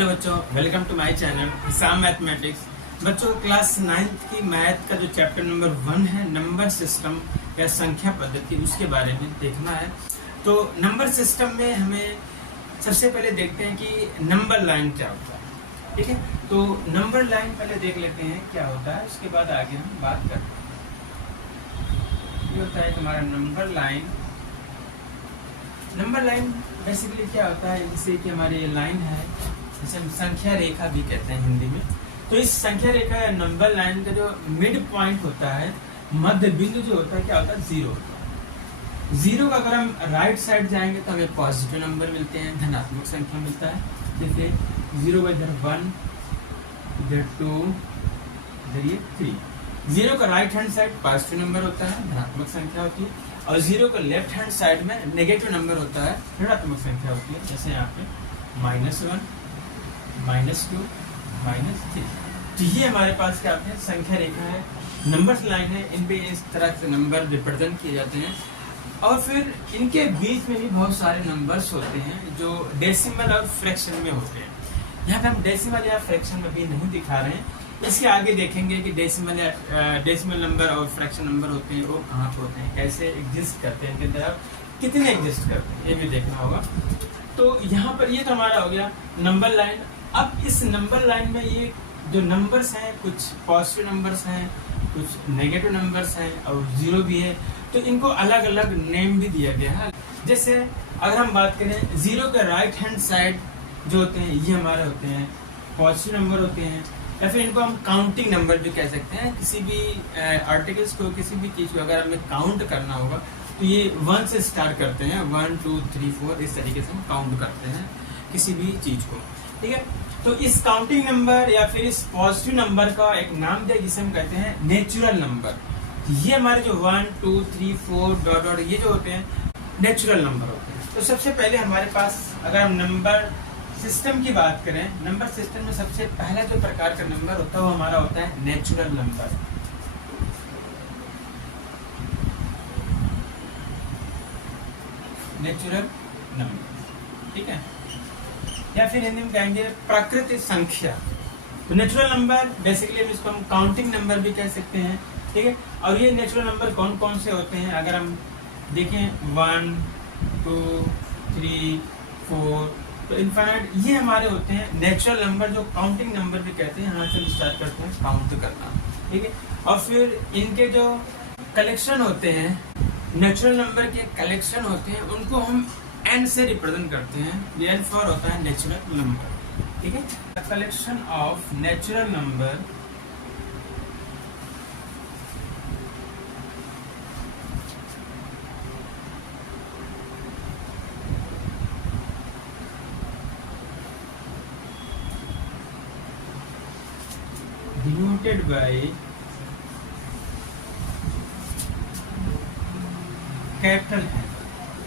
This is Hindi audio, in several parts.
हेलो बच्चों, वेलकम टू माय चैनल हिसाब मैथमेटिक्स। बच्चों, क्लास 9th की मैथ का जो चैप्टर नंबर 1 है, नंबर सिस्टम या संख्या पद्धति, उसके बारे में देखना है। तो नंबर सिस्टम में हमें सबसे पहले देखते हैं कि नंबर लाइन क्या होता है। ठीक है, तो नंबर लाइन पहले देख लेते हैं क्या होता है, उसके बाद आगे हम बात करते हैं। ये होता है हमारा number line. Number line basically क्या होता है, जैसे कि हमारी लाइन है, जिसे हम संख्या रेखा भी कहते हैं हिंदी में। तो इस संख्या रेखा या नंबर लाइन का जो मिड पॉइंट होता है, मध्य बिंदु जो होता है, क्या होता है, जीरो होता है। जीरो का अगर हम राइट साइड जाएंगे तो हमें पॉजिटिव नंबर मिलते हैं, धनात्मक संख्या मिलता है। जैसे जीरो का इधर 1, इधर 2, इधर ये 3। जीरो का right hand side positive number होता है, धनात्मक संख्या होती है, और जीरो का लेफ्ट हैंड साइड में नेगेटिव नंबर होता है, ऋणात्मक संख्या होती है। जैसे यहाँ पे -1, -2, -3। तो ये हमारे पास क्या होते हैं, संख्या रेखा है, नंबर्स लाइन है। इन पे इस तरह से नंबर रिप्रेजेंट किए जाते हैं। और फिर इनके बीच में भी बहुत सारे नंबर्स होते हैं जो डेसिमल और फ्रैक्शन में होते हैं। यहाँ पे हम डेसिमल या फ्रैक्शन में भी नहीं दिखा रहे हैं। इसके आगे देखेंगे कि डेसिमल नंबर और फ्रैक्शन नंबर होते हैं, वो कहाँ पे होते हैं, कैसे एग्जिस्ट करते हैं, इनके तरफ कितने एग्जिस्ट करते हैं, ये भी देखना होगा। तो यहाँ पर ये तो हमारा हो गया नंबर लाइन। अब इस नंबर लाइन में ये जो नंबर्स हैं, कुछ पॉजिटिव नंबर्स हैं, कुछ नेगेटिव नंबर्स हैं, और जीरो भी है। तो इनको अलग अलग नेम भी दिया गया है। जैसे अगर हम बात करें, जीरो के राइट हैंड साइड जो होते हैं, ये हमारे होते हैं पॉजिटिव नंबर होते हैं, या फिर इनको हम काउंटिंग नंबर भी कह सकते हैं। किसी भी आर्टिकल्स को, किसी भी चीज को अगर हमें काउंट करना होगा तो ये 1 से स्टार्ट करते हैं, 1 2 3 4, इस तरीके से हम काउंट करते हैं किसी भी चीज को। ठीक है, तो इस काउंटिंग नंबर या फिर इस पॉजिटिव नंबर का एक नाम दिया जिसे हम कहते हैं नेचुरल नंबर। ये हमारे जो 1 2 3 4 डॉट डॉट ये जो होते हैं नेचुरल नंबर होते हैं। तो सबसे पहले हमारे पास अगर हम नंबर सिस्टम की बात करें, नंबर सिस्टम में सबसे पहला जो प्रकार का नंबर होता है वो हमारा होता है नेचुरल नंबर। नेचुरल नंबर, ठीक है, या फिर हिंदी में कहेंगे प्राकृतिक संख्या। तो नेचुरल नंबर बेसिकली इसको हम काउंटिंग नंबर भी कह सकते हैं। ठीक है, और ये नेचुरल नंबर कौन कौन से होते हैं, अगर हम देखें 1 2 3 4, तो इनफाइनाइट ये हमारे होते हैं नेचुरल नंबर, जो काउंटिंग नंबर भी कहते हैं। यहाँ से हम स्टार्ट करते हैं काउंट करना। ठीक है, और फिर इनके जो कलेक्शन होते हैं, नेचुरल नंबर के कलेक्शन होते हैं, उनको हम n से रिप्रेजेंट करते हैं। n फॉर होता है नेचुरल नंबर। ठीक है, the collection of natural number denoted by capital N।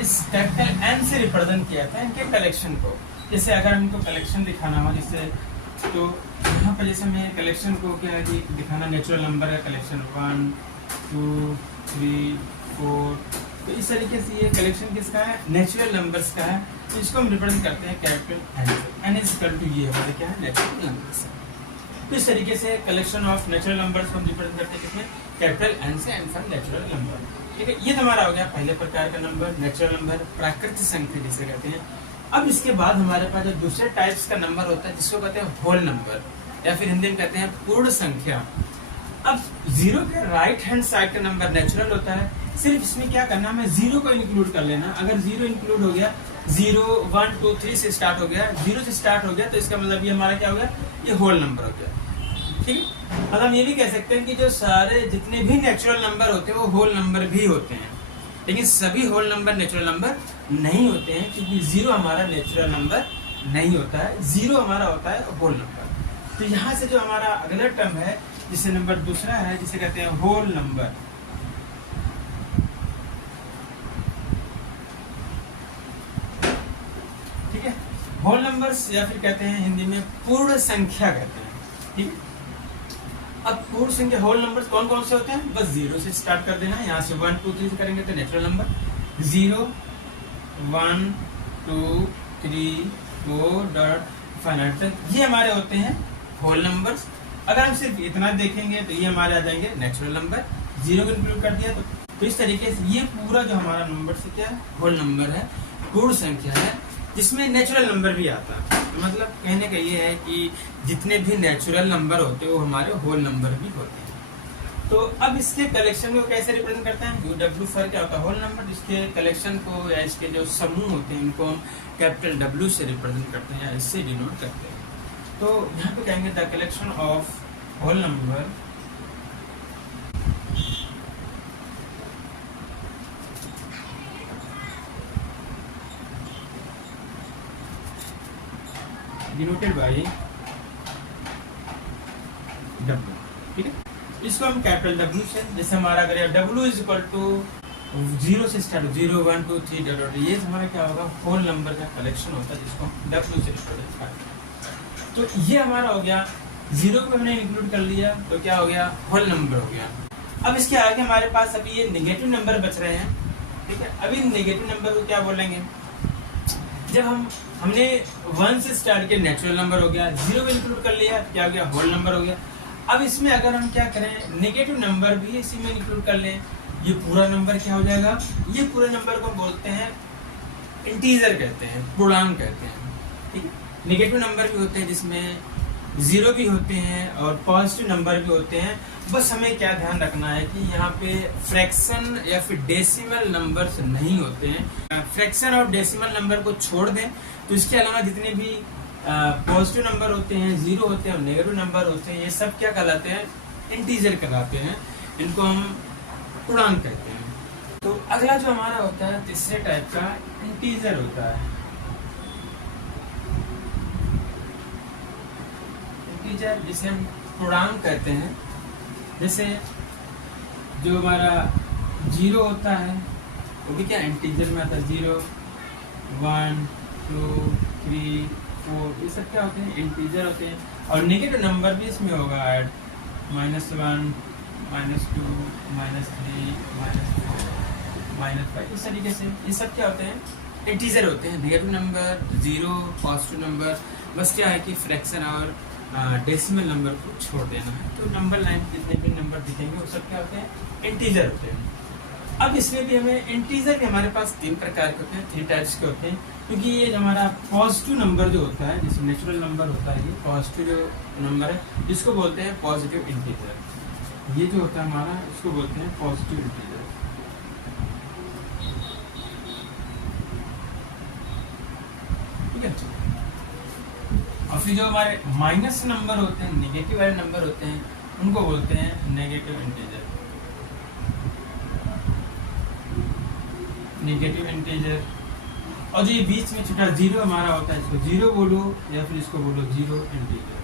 इस कैपिटल N से रिप्रेजेंट किया था इनके कलेक्शन को। जैसे अगर हमको कलेक्शन दिखाना हो, जैसे तो यहाँ पर जैसे मैं कलेक्शन को क्या है कि दिखाना, नेचुरल नंबर का कलेक्शन 1 2 3 4, तो इस तरीके से ये कलेक्शन किसका है, नेचुरल नंबर्स का है। तो इसको हम रिप्रेजेंट करते हैं capital N। N is equal to ये हमारे क्या है, नेचुरल नंबर्स। तो इस तरीके से कलेक्शन ऑफ नेचुरल नंबर्स को हम रिप्रेजेंट करते हैं किसमें, कैपिटल N से, N फॉर नेचुरल नंबर। ठीक है, ये हमारा हो गया पहले प्रकार का नंबर, नेचुरल नंबर, प्राकृतिक संख्या जिसे कहते हैं। अब इसके बाद हमारे पास जो दूसरे टाइप्स का नंबर होता है, जिसको कहते हैं होल नंबर, या फिर हिंदी में कहते हैं पूर्ण संख्या। अब जीरो के राइट हैंड साइड का नंबर नेचुरल होता है। सिर्फ इसमें क्या करना, हमें जीरो को इंक्लूड कर लेना। अगर जीरो इंक्लूड हो गया, 0 1 2 3 से स्टार्ट हो गया, 0 से स्टार्ट हो गया, तो इसका मतलब ये हमारा क्या हो गया, ये होल नंबर हो गया। ठीक है, मतलब हम ये भी कह सकते हैं कि जो सारे जितने भी नेचुरल नंबर होते हैं वो होल नंबर भी होते हैं, लेकिन सभी होल नंबर नेचुरल नंबर नहीं होते हैं, क्योंकि जीरो हमारा नेचुरल नंबर नहीं होता है, जीरो हमारा होता है होल नंबर। तो यहाँ से जो हमारा अगला टर्म है, जिसे नंबर दूसरा है, जिसे कहते हैं होल नंबर। ठीक है, होल नंबर्स या फिर कहते हैं हिंदी में पूर्ण संख्या कहते हैं। ठीक है, अब पूर्ण संख्या होल नंबर्स कौन कौन से होते हैं, बस 0 से स्टार्ट कर देना। यहाँ से 1 2 3 करेंगे तो नेचुरल नंबर 0 1 2 3 4 डॉट इनफाइनाइट तक ये हमारे होते हैं होल नंबर्स। अगर हम सिर्फ इतना देखेंगे तो ये हमारे आ जाएंगे नेचुरल नंबर, जीरो को इंक्लूड कर दिया तो इस तरीके से ये पूरा जो हमारा नंबर से क्या है होल नंबर है, पूर्ण संख्या है जिसमें नेचुरल नंबर भी आता है। तो मतलब कहने का ये है कि जितने भी नेचुरल नंबर होते हैं वो हमारे होल नंबर भी होते हैं। तो अब इसके कलेक्शन को कैसे रिप्रेजेंट करते हैं, W फॉर क्या होता है होल नंबर, इसके कलेक्शन को या इसके जो समूह होते हैं इनको हम कैपिटल W से रिप्रेजेंट करते हैं या इससे डिनोट करते हैं। तो यहाँ पे कहेंगे the collection of whole number denoted by W, ठीक है। इसको हम कैपिटल W से, जैसे हमारा अगर W इज इक्वल टू 0 से स्टार्ट 0 1 2 3 डॉट, ये हमारा क्या होगा होल नंबर का कलेक्शन होता है जिसको हम W से रिप्रेजेंट करते हैं। तो ये हमारा हो गया, 0 को हमने इंक्लूड कर लिया तो क्या हो गया होल नंबर हो गया। अब इसके आगे हमारे पास अभी ये नेगेटिव नंबर बच रहे हैं, ठीक है। अभी नेगेटिव नंबर को क्या बोलेंगे, जब हमने 1 से स्टार्ट किया नेचुरल नंबर हो गया, 0 को इंक्लूड कर लिया क्या हो गया होल नंबर हो गया। अब इसमें अगर हम क्या करें नेगेटिव नंबर भी इसी में इंक्लूड कर लें, ये पूरा नंबर क्या हो जाएगा, ये पूरे नंबर को बोलते हैं इंटीजर कहते हैं, पूर्णांक कहते हैं, ठीक है। नेगेटिव नंबर भी होते हैं जिसमें 0 भी होते हैं और पॉजिटिव नंबर भी होते हैं। बस हमें क्या ध्यान रखना है कि यहाँ पे फ्रैक्शन या फिर डेसिमल नंबर्स नहीं होते हैं। फ्रैक्शन और डेसिमल नंबर को छोड़ दें तो इसके अलावा जितने भी पॉजिटिव नंबर होते हैं, 0 होते हैं और नेगेटिव नंबर होते हैं, ये सब क्या कहलाते हैं इंटीजर कहलाते हैं, इनको हम पूर्णांक कहते हैं। तो अगला जो हमारा होता है तीसरे टाइप का इंटीजर होता है। इंटीजर जिसे हम पूर्णांक कहते हैं, जैसे जो हमारा 0 होता है वो भी क्या इंटीजर में आता है, 0 1 2 3 4 ये सब क्या होते हैं इंटीजर होते हैं। और नेगेटिव नंबर भी इसमें होगा ऐड, -1 -2 -3 -4 -5 इस तरीके से ये सब क्या होते हैं इंटीजर होते हैं। नेगेटिव नंबर 0 पॉजिटिव नंबर, बस क्या है कि फ्रैक्शन और डेसिमल नंबर को छोड़ देना है। तो नंबर लाइन जितने भी नंबर दिखेंगे वो सब क्या होते हैं इंटीजर होते हैं। अब इसमें भी हमें इंटीजर के हमारे पास 3 प्रकार के होते हैं, 3 टाइप्स के होते हैं, क्योंकि ये हमारा पॉजिटिव नंबर जो होता है जैसे नेचुरल नंबर होता है, ये पॉजिटिव जो नंबर है जिसको बोलते हैं पॉजिटिव इंटीजर। ये जो होता है हमारा इसको बोलते हैं पॉजिटिव इंटीजर, ठीक है। और फिर जो हमारे माइनस नंबर होते हैं, नेगेटिव वाले नंबर होते हैं, उनको बोलते हैं नेगेटिव इंटीजर। Negative integer. और जो ये बीच में छोटा 0 हमारा होता है, इसको 0 बोलो या फिर इसको बोलो 0 इंटीजर।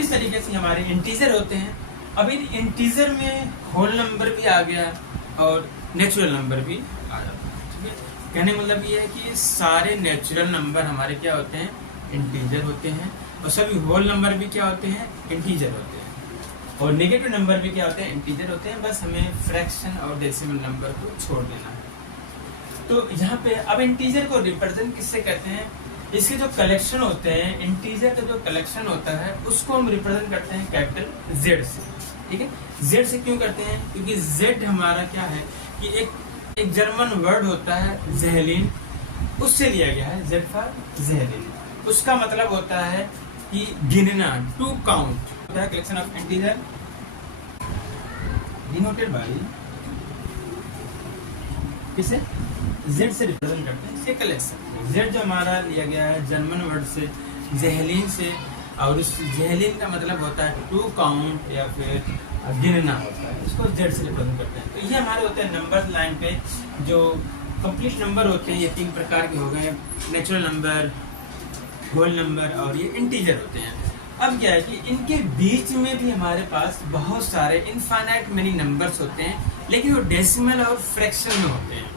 इस तरीके से हमारे इंटीजर होते हैं। अब इन इंटीजर में होल नंबर भी आ गया और नेचुरल नंबर भी आ जाता है, ठीक है। कहने मतलब ये है कि सारे नेचुरल नंबर हमारे क्या होते हैं इंटीजर होते हैं, और सभी होल नंबर भी क्या होते हैं इंटीजर होते हैं, और नेगेटिव नंबर भी क्या होते हैं इंटीजर होते हैं। बस हमें फ्रैक्शन और डेसिमल नंबर को छोड़ देना है। तो यहाँ पे अब इंटीजर को रिप्रेजेंट किससे करते हैं, इसके जो कलेक्शन होते हैं इंटीजर का जो कलेक्शन होता है उसको हम रिप्रेजेंट करते हैं कैपिटल Z से, ठीक है। Z से क्यों करते हैं, क्योंकि Z हमारा क्या है कि एक जर्मन वर्ड होता है ज़ेहलिन, उससे लिया गया है, Z फॉर ज़ेहलिन। उसका मतलब होता है कि गिनना, to count. Collection of integer denoted by किसे Z से रिप्रेजेंट करते हैं इसके कलेक्शन। Z जो हमारा लिया गया है जर्मन वर्ड से ज़ेहलिन से, और उस ज़ेहलिन का मतलब होता है टू काउंट या फिर गिनना होता है, इसको Z से रिप्रेजेंट करते हैं। तो ये हमारे होते हैं नंबर लाइन पे जो कंप्लीट नंबर होते हैं, ये 3 प्रकार के हो गए, नेचुरल नंबर, होल नंबर और ये इंटीजर होते हैं। अब क्या है कि इनके बीच में भी हमारे पास बहुत सारे इनफाइनाइट मेनी नंबर्स होते हैं, लेकिन वो डेसिमल और फ्रैक्शन में होते हैं।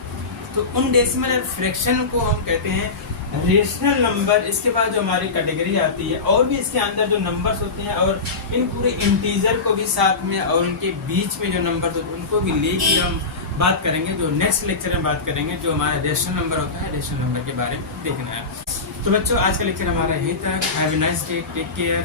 तो उन डेसिमल और फ्रैक्शन को हम कहते हैं रेशनल नंबर। इसके बाद जो हमारी कैटेगरी आती है और भी इसके अंदर जो नंबर्स होते हैं, और इन पूरे इंटीजर को भी साथ में और इनके बीच में जो नंबर्स होते हैं उनको भी लेकर हम बात करेंगे, जो नेक्स्ट लेक्चर में बात करेंगे, जो हमारा रेशनल नंबर होता है, रेशनल नंबर के बारे में देखना है। तो बच्चों आज का लेक्चर हमारा यही था। Have a nice day, take care.